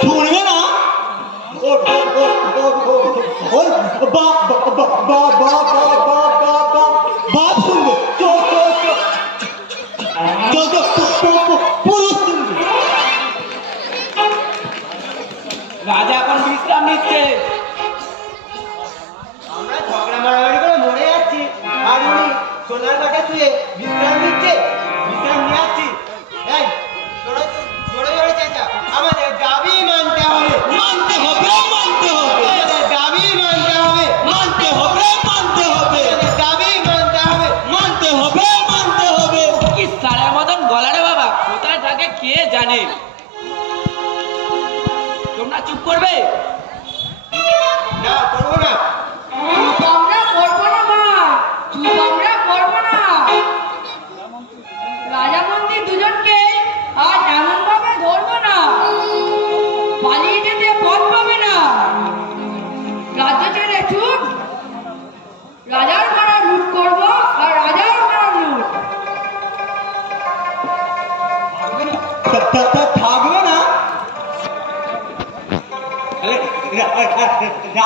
শুনবে না বাপ শুনবে চুপ করবে।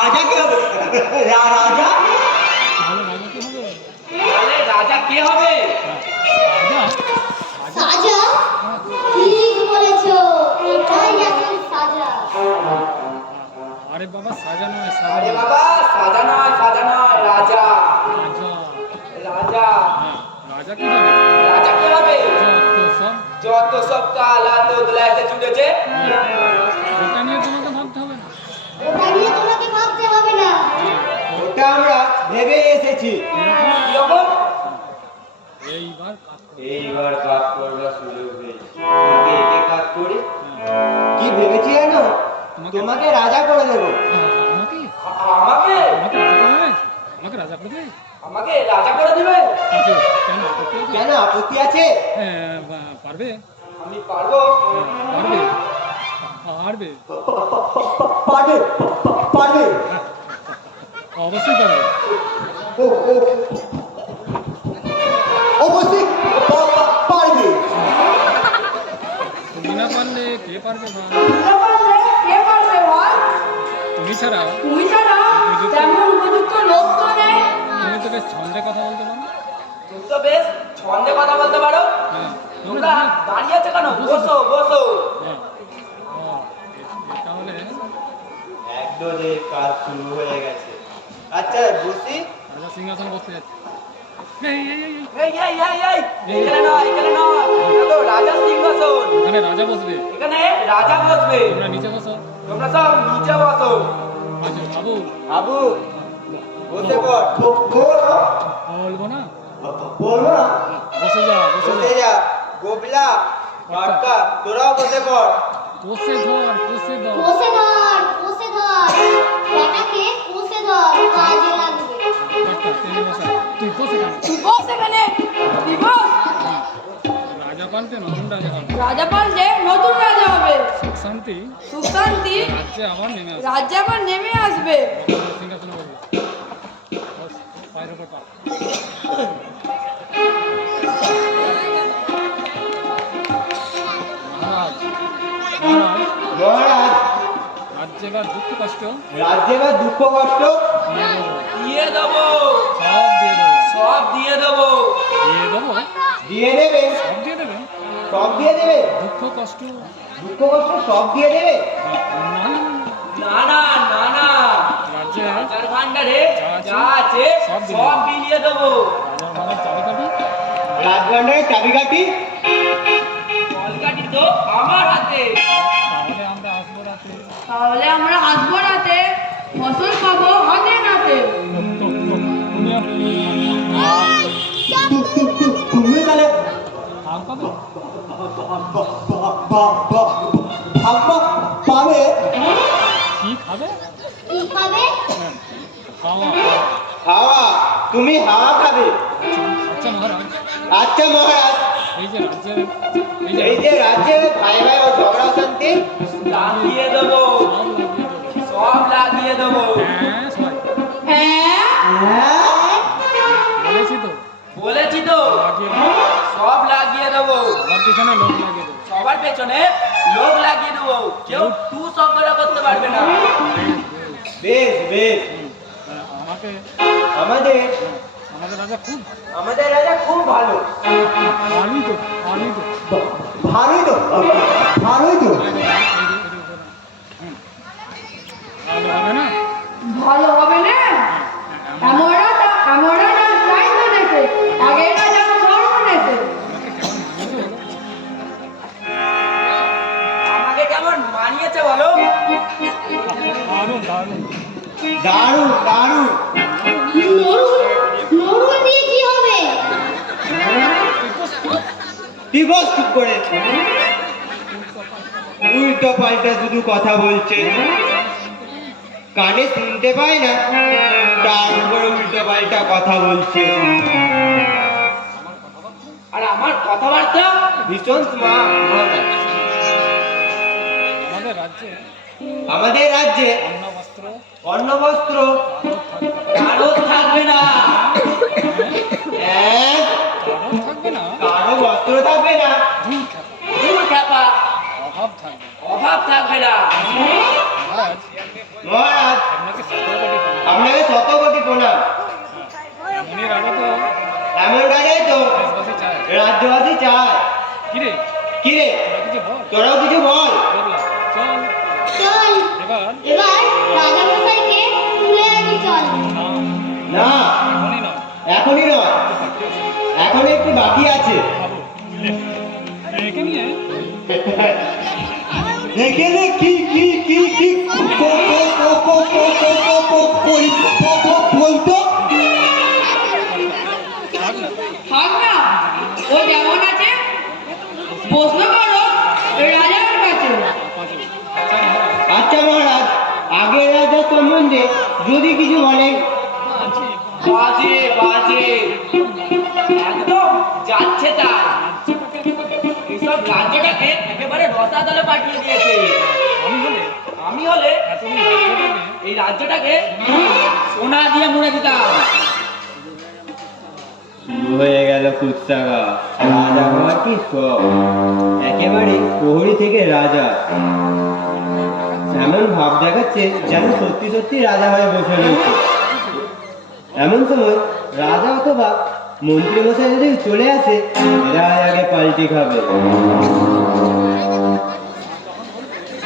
রাজা কি হবে রাজা রাজা কে হবে সাজা ঠিক বলেছ এটাই আসল সাজা। আরে বাবা নয় আরে সাজানো বাবা সাজা নয় সাজা নয় রাজা। রাজা। রাজা কি হবে? রাজা কে হবে? যত সব। কালা তোদলা এসে ছুটেছে এইবার কাজ করবার সুযোগ হয়েছে আগে একে কাজ করি কি ভেবেছি জানো? তোমাকে- তোমাকে রাজা করে দেবো। হ্যাঁ, আমাকে? আমাকে রাজা করে দেবে? আমাকে রাজা করে দেবে? আচ্ছা, কেন আপত্তি আছে? কেন আপত্তি আছে? হ্যাঁ, পারবে? আমি পারব। হ্যাঁ, পারবে। পারবে। পারবে পারবে। অবশ্যই পারবে। ও ও অবশ্যই পা- পা- পারবে তুমি না পারলে কে পারবে ভাই? কে পারবে বল তুমি ছাড়া তুই ছাড়া তেমন উপযুক্ত লোক তো নেই। তুমি তো বেশ ছন্দে কথা বলতে পারো। তুমি তো বেশ ছন্দে কথা বলতে পারো। হ্যাঁ তোমরা দাঁড়িয়ে আছো কেন? বসো বসো। হ্যাঁ। তাহলে একদমই কাজ শুরু হয়ে গেছে। আচ্ছা বসি। সিংহাসন বসতে যাচ্ছে। এখানে রাজা সিংহাসন ওখানে রাজা বসবে। এখানে রাজা বসবে। তোমরা নিচে বসো। তোমরা সব নিচে বসো। আচ্ছা বাবু। আবু বসে পড়। বলব না? বলব না। বসে যা বসে বসে যা। গোবলা কাকা তোরাও বসে পড়। বসে ধর বসে ধর। কষে ধর কষে ধর। ব্যাটাকে কষে ধর। কাজে রাজা পাল্টে নতুন রাজা হবে রাজা পাল্টে নতুন রাজা হবে। সুখ শান্তি সুখ শান্তি রাজ্যে আবার নেমে আসবে। রাজ্যে আবার নেমে আসবে। সিংহাসনে বসবে। পায়ের উপর পা। মহারাজ মহারাজ। মহারাজ রাজ্যে এবার দুঃখ কষ্ট। রাজ্যে বা দুঃখ কষ্ট। দিয়ে দেবো। সব দিয়ে দেবো। সব দিয়ে দেবো। দিয়ে দেবো? দিয়ে দেবে। সব দিয়ে দেবে? সব দিয়ে দেবে। দুঃখ কষ্ট? দুঃখ কষ্ট সব দিয়ে দেবে। না না না না রাজার ভান্ডারে যা আছে সব দিয়ে দেবো। চাবিকাঠি চাবিকাঠি তো আমার হাতে। তাহলে আমরা আসব রাতে। ফসল পাবো। পাবে কি খাবে কি খাবে খাওয়া হাওয়া তুমি হাওয়া খাবে আচ্ছা মহারাজ আচ্ছা মহারাজ এই যে রাজ্যের এই যে রাজ্যে ভাই ভাই ও ঝগড়া শান্তি লাগিয়ে দেবো সব লাগিয়ে দেবো। পেছনে লোক লাগিয়ে দেবো। সবার পেছনে লোক লাগিয়ে দেবো। কেউ তু শব্দটা করতে পারবে না। বেশ বেশ। আমাকে আমাদের আমাদের রাজা খুব আমাদের রাজা খুব ভালো। ভালোই তো ভালোই তো। ভালোই তো ভালোই তো। ভালো হবে না? ভালো হবে দারুণ দারুণ। দারুণ দারুণ। নরুন দিয়ে কি হবে? দিবস চুপ করে উল্টো পাল্টা শুধু কথা বলছে। কানে শুনতে পায় না তার উপরে উল্টো পাল্টা কথা বলছে। আর আমার কথাবার্তা ভীষণ স্মার্ট আমাদের রাজ্যে অন্ন বস্ত্র কারও থাকবে না। হ্যাঁ? কারও বস্ত্র থাকবে না। অভাব থাকবে না। রাজ্যবাসী চায়। কিরে? কিরে? তোরাও কিছু বল। না। এখনই নয়। এখন একটু বাকি আছে। দেখে নে কি পাঠিয়ে দিয়েছে। আমি হলে এই রাজ্যটাকে সোনা দিয়ে মুড়ে দিতাম। হয়ে গেল কুৎসাগা রাজা হওয়ার কি একেবারে প্রহরী থেকে রাজা। এমন ভাব দেখাচ্ছে যেন সত্যি সত্যি রাজা হয়ে বসে রয়েছে। এমন সময় রাজা অথবা মন্ত্রী মশাই যদি চলে আসে আগে পাল্টি খাবে।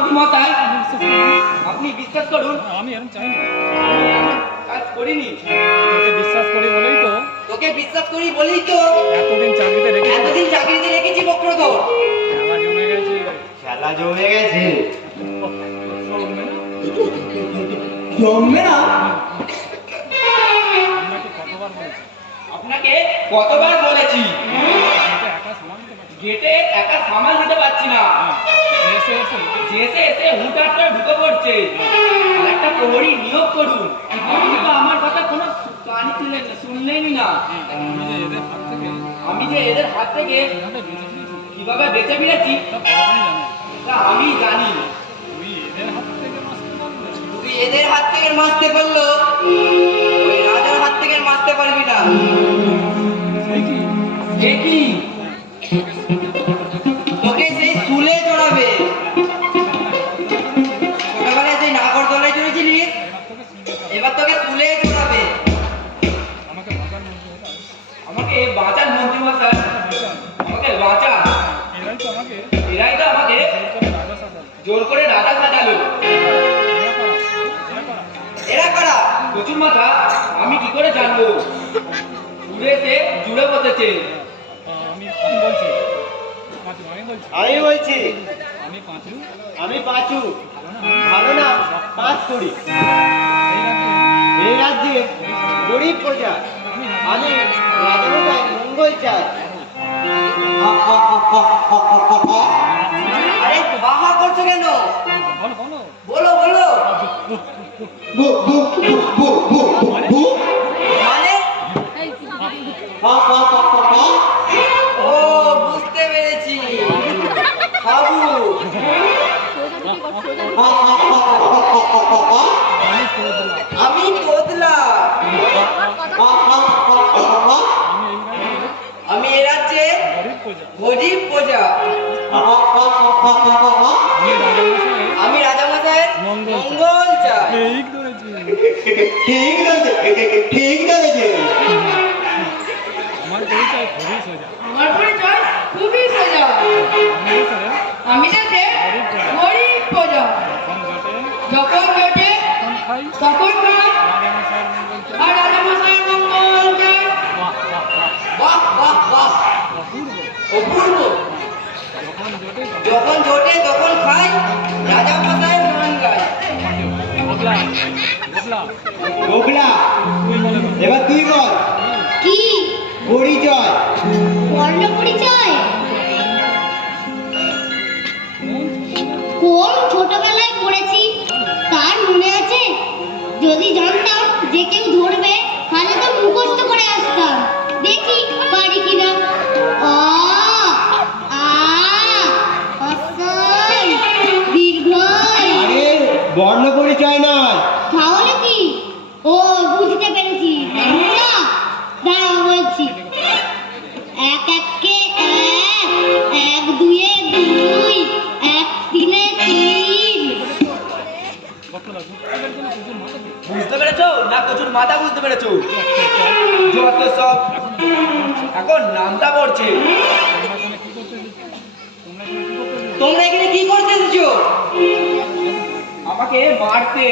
করবি? আপনি বিশ্বাস করুন। আমি এরকম চাই কাজ করিনি। তোকে বিশ্বাস করি বলেই তো। তোকে বিশ্বাস করি বলেই তো। এতদিন চাকরিতে রেখে এতদিন চাকরিতে রেখেছি বক্রধর খেলা জমে গেছে। খেলা জমে গেছে। জমবে না। আপনাকে কতবার বলেছি? আপনাকে কতবার বলেছি এটা একা সামাল দিতে পারছি গেটে একা সামাল দিতে পারছি না। না। এসে এসে হুটার করে ঢুকে পড়ছে। আর একটা নিয়োগ করুন। আমার কথা কোনো কানি তুললেন না না। আমি যে এদের হাত থেকে আমি যে এদের হাত থেকে কীভাবে বেঁচে ফিরেছি? তা আমি জানি। তুই এদের হাত থেকে বাঁচতে তুই এদের হাত থেকে মারতে পারল। ওই রাজার হাত থেকে মারতে পারবি না। জানব। দূরেতে জুড়ে বসেছে আমি বলছি। আমি পাঁচু। ভালো না? পাঁচ কুড়ি এই রাজ্যের গরিব প্রজা আমি রাজামশাই মঙ্গল চাই। আরে বাহা করছ কেন? বলো বলো। বলো বলো। ও বুঝতে পেরেছি বাবু আমি তোতলা আমি এ রাজ্যে গরিব প্রজা আমি রাজামশাইয়ের মঙ্গল চাই। ঠিক ধরেছি। ঠিক ধরেছে। ঠিক ধরেছে। খুবই সোজা আমার পরিচয় খুবই সোজা। আমি দেশে গরিব প্রজা যখন ঘটে তখন খাই। তখন খাই। রাজামশাইয়ের মঙ্গল চাই আর রাজামশাই মঙ্গল চাই বাহ বাহ বাহ। বাহ বাহ বাহ। অপূর্ব। যখন জোটে তখন খাই। গান গোগলা তুই বলে বল এবার তুই বল। পরিচয়। পরিচয় কোন ছোটবেলায় পড়েছি? তার মনে আছে? যদি জানতাম যে কেউ ধরবে মাথা বুঝতে পেরেছ? যত সব। এখন নামটা পড়ছে। তোমরা এখানে কি করতে তোমরা এখানে কি করতে এসেছ? আমাকে মারতে।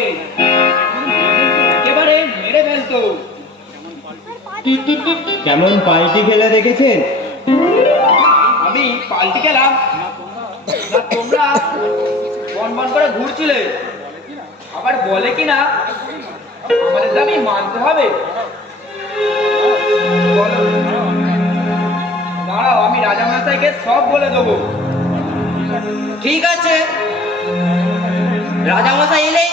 একেবারে মেরে ফেলতো। কেমন পাল্টি খেলে দেখেছেন? আমি পাল্টি খেলাম। তোমরা বন বন করে ঘুরছিলে। আবার বলে কি না আমাদের দাবি মানতে হবে। দাঁড়াও আমি রাজা মহাশয়কে সব বলে দেবো। ঠিক আছে। রাজা মশাই এলে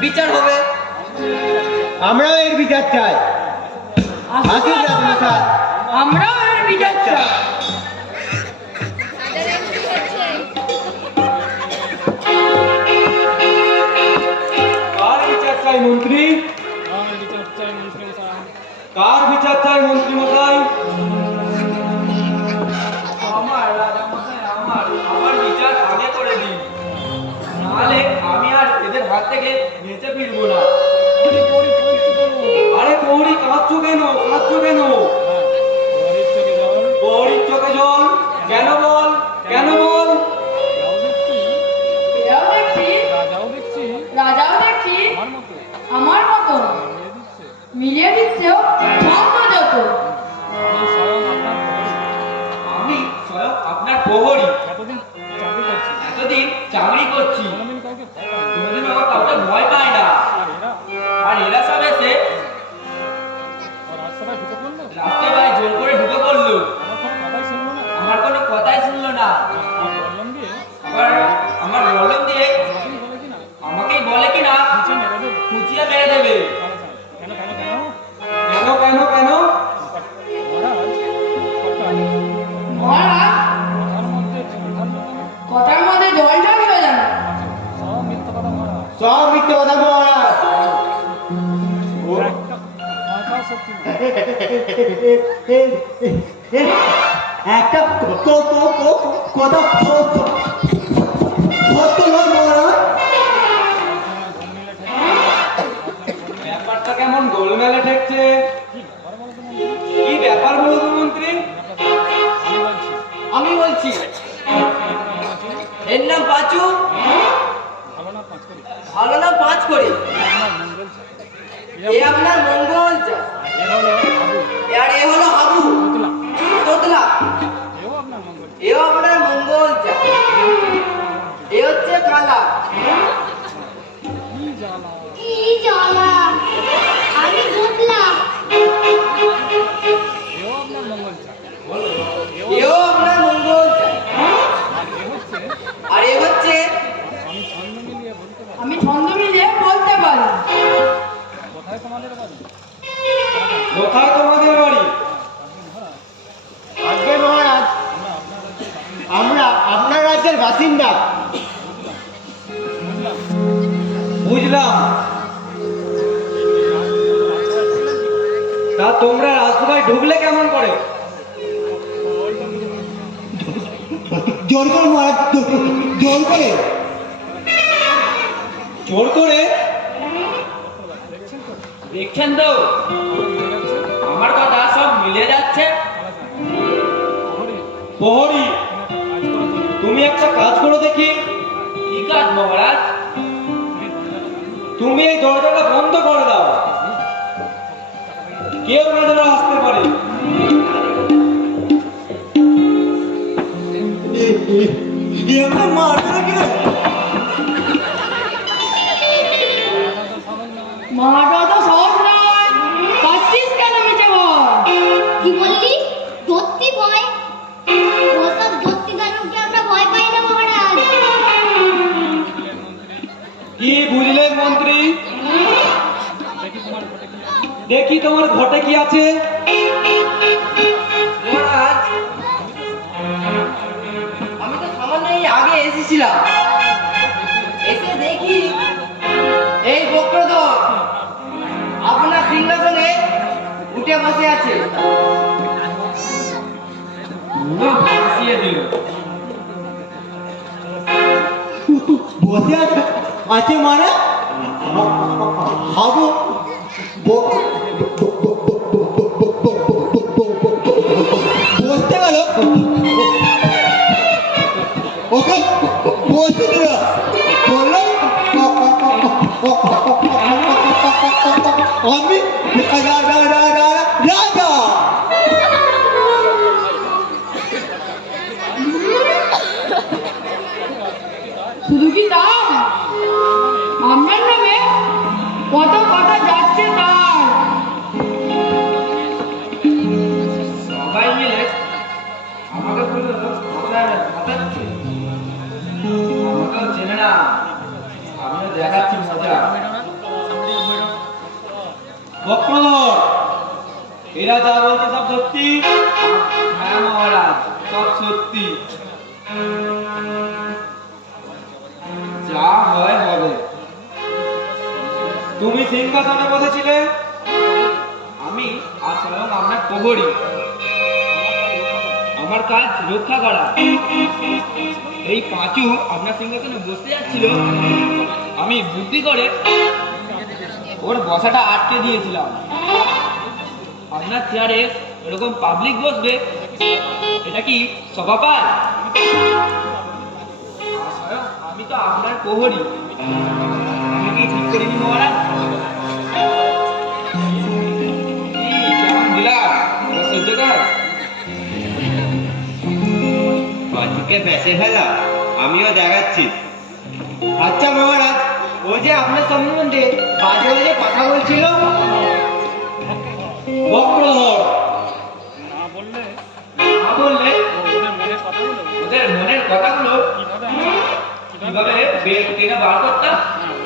বিচার হবে। আমরাও এর বিচার চাই। আমরাও এর বিচার চাই। কার বিচার চাই, মন্ত্রী মশাই? আমার রাজা আমার আমার বিচার আগে করে দিন। নাহলে আমি আর এদের হাত থেকে বেঁচে ফিরবো না। আরে কৌরি কাঁদছো কেন? কাঁদছো কেন? কথা জোর করে। জোর করে? দেখছেন তো? আমার কথা সব মিলে যাচ্ছে। প্রহরী তুমি একটা কাজ করো দেখি। কি কাজ মহারাজ? তুমি এই দরজাটা বন্ধ করে দাও। কেউ না যেন আসতে পারে। মারবে মাটা তো সহজ নয়। পাচ্ছিস কেন মিটে কি বললি? দত্তি ভয়? ওসব দত্তি দানবকে আমরা ভয় পাই না মহারাজ? কি বুঝলেন মন্ত্রী? দেখি তোমার ঘটে কি আছে। এসেছিলাম এসে দেখি এই বক্রধর আপনার সিংহাসনে উঠে বসে আছে। বসে আছে? আছে মারা হাবু। বসতে গেল। ওকে। বসতে দিল বলল আমি রাজা রাজা রাজা শুধু সিংহাসনে বসেছিলে? আমি আর আপনার প্রহরী। আমার কাজ রক্ষা করা। এই পাঁচু আপনার সিংহাসনে বসতে যাচ্ছিল। আমি বুদ্ধি করে ওর বসাটা আটকে দিয়েছিলাম। আপনার চেয়ারে এরকম পাবলিক বসবে, এটা কি সভা পায় আমি তো আপনার প্রহরী। কি ঠিক কর। বেঁচে ফেলা আমিও দেখাচ্ছি আচ্ছা মহারাজ ও যে আপনার সম্বন্ধে বাজে বাজে কথা বলছিল বক্রধর না বললে না বললে ওদের মনের কথাগুলো কীভাবে বের করতাম হ্যাঁ ওরা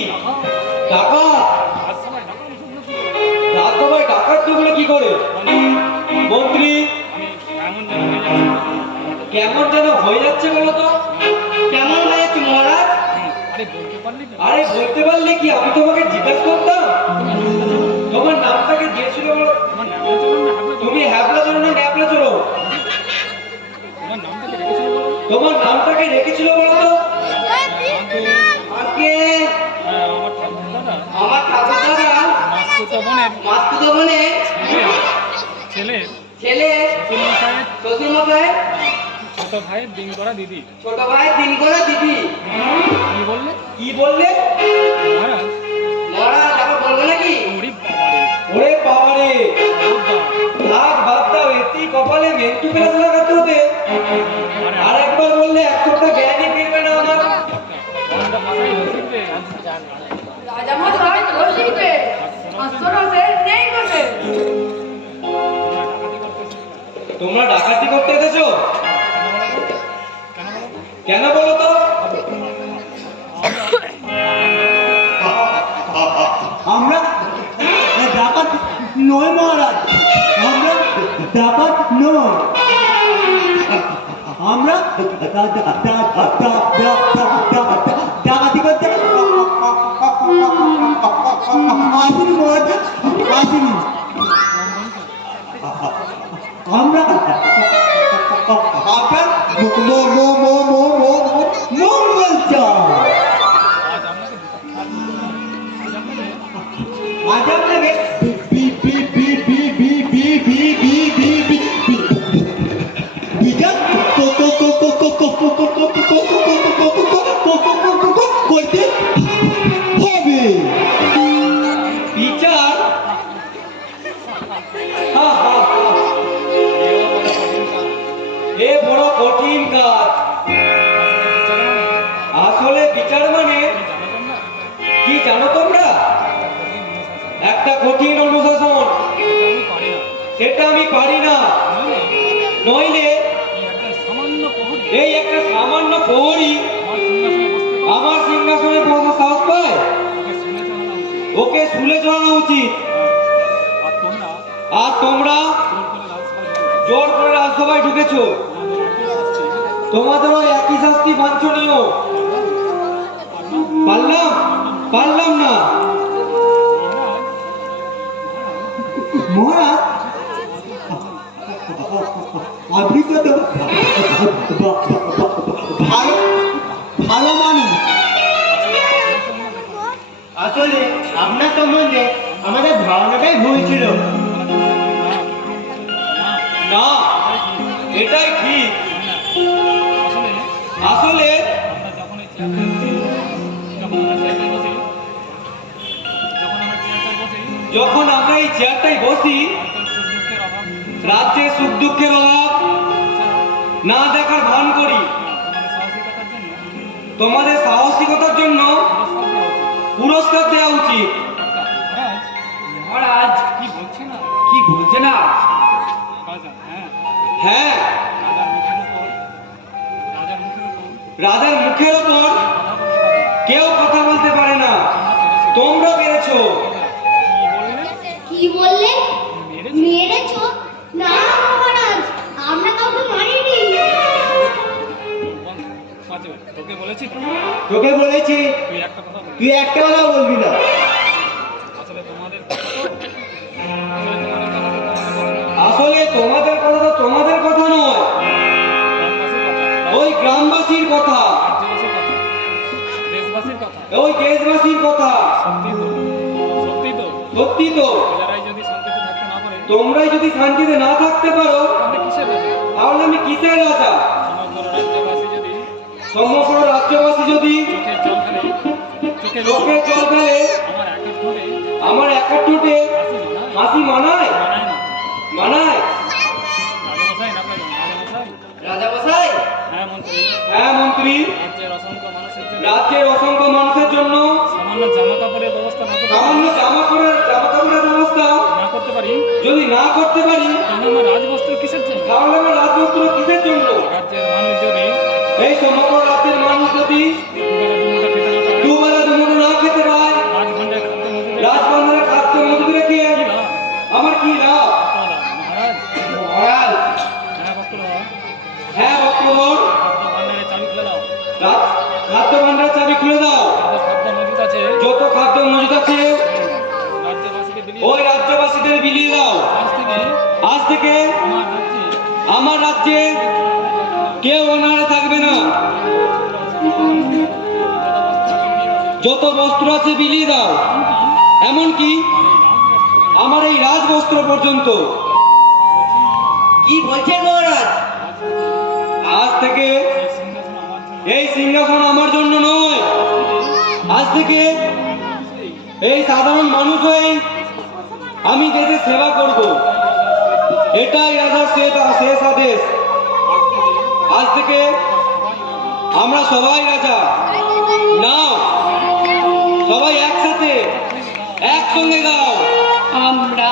ডাকাত! রাজসভায় ডাকাত ঢুকলে কি করে? মন্ত্রী! কেমন যেন হয়ে যাচ্ছি কেমন যেন হয়ে যাচ্ছে কেমন মহারাজ? বলতে আরে বলতে পারলে কি? আমি তোমাকে জিজ্ঞাসা করতাম। ছোট ভাইয়ের দিন করা দিদি। ছোট ভাই তিন করে দিদি। কি বললে? কি বললে? মহারাজ। মহারাজ আবার বলব নাকি? ওরে বাবারে। ওরে বাবারে। বাবা লাখ বাদ দাও এতেই কপালে মেন্টু প্লাস লাগাতে হবে আর একবার বললে এক সপ্তাহ জ্ঞানই ফিরবে না আমার। রাজা রসিকতে নেই তোমরা ডাকাতি করতে এসেছ? কেন বলো তো? আমরা ডাকাত নয় মহারাজ। আমরা ডাকাত নয়। আমরা ডাকাতি করতে আসিনি মহারাজ, আসিনি। আমরা আপনার मोगलच्या পারলাম না। মহারাজ? আপনি কত ভালো ভালো মানুষ। আসলে আপনার সম্বন্ধে আমাদের ধারণাটাই ভুল ছিল। তোমাদের সাহসিকতার জন্য পুরস্কার দেওয়া উচিত। মহারাজ কি বলছে না? কি বলছে না? হ্যাঁ। রাজার মুখের তোকে বলেছি তুই একটা কথা বলবি। না। আসলে তোমাদের কথা তো তোমাদের কথা নয়। ওই গ্রামবাসীর কথা। ওই দেশবাসীর কথা। সত্যি তো। তোমরাই যদি শান্তিতে না থাকতে পারো হাসি মানায় মানায় হ্যাঁ মন্ত্রী। রাজ্যের অসংখ্য মানুষের জন্য। সামান্য জামা কাপড়ের ব্যবস্থা না সামান্য জামা কাপড়ের জামা কাপড়ের ব্যবস্থা। না করতে পারি? যদি না করতে পারি তাহলে আমার রাজবস্ত্র কিসের জন্য? তাহলে খাদ্য ভাণ্ডার চাবি খুলে দাও। যত খাদ্য মজুদ আছে রাজ্যবাসীকে ওই রাজ্যবাসীদের বিলিয়ে দাও। আজ থেকে আমার রাজ্যে কেউ অনাহারে থাকবে না। যত বস্ত্র আছে বিলিয়ে দাও। এমনকি আমার এই রাজবস্ত্র পর্যন্ত। কি বলছেন মহারাজ? আজ থেকে এই সিংহাসন আমার জন্য নয়। আজ থেকে এই সাধারণ মানুষ হয়ে আমি দেশের সেবা করব। এটাই রাজার শেষ আদেশ। আজ থেকে আমরা সবাই রাজা। না সবাই একসাথে, একসঙ্গে গাও আমরা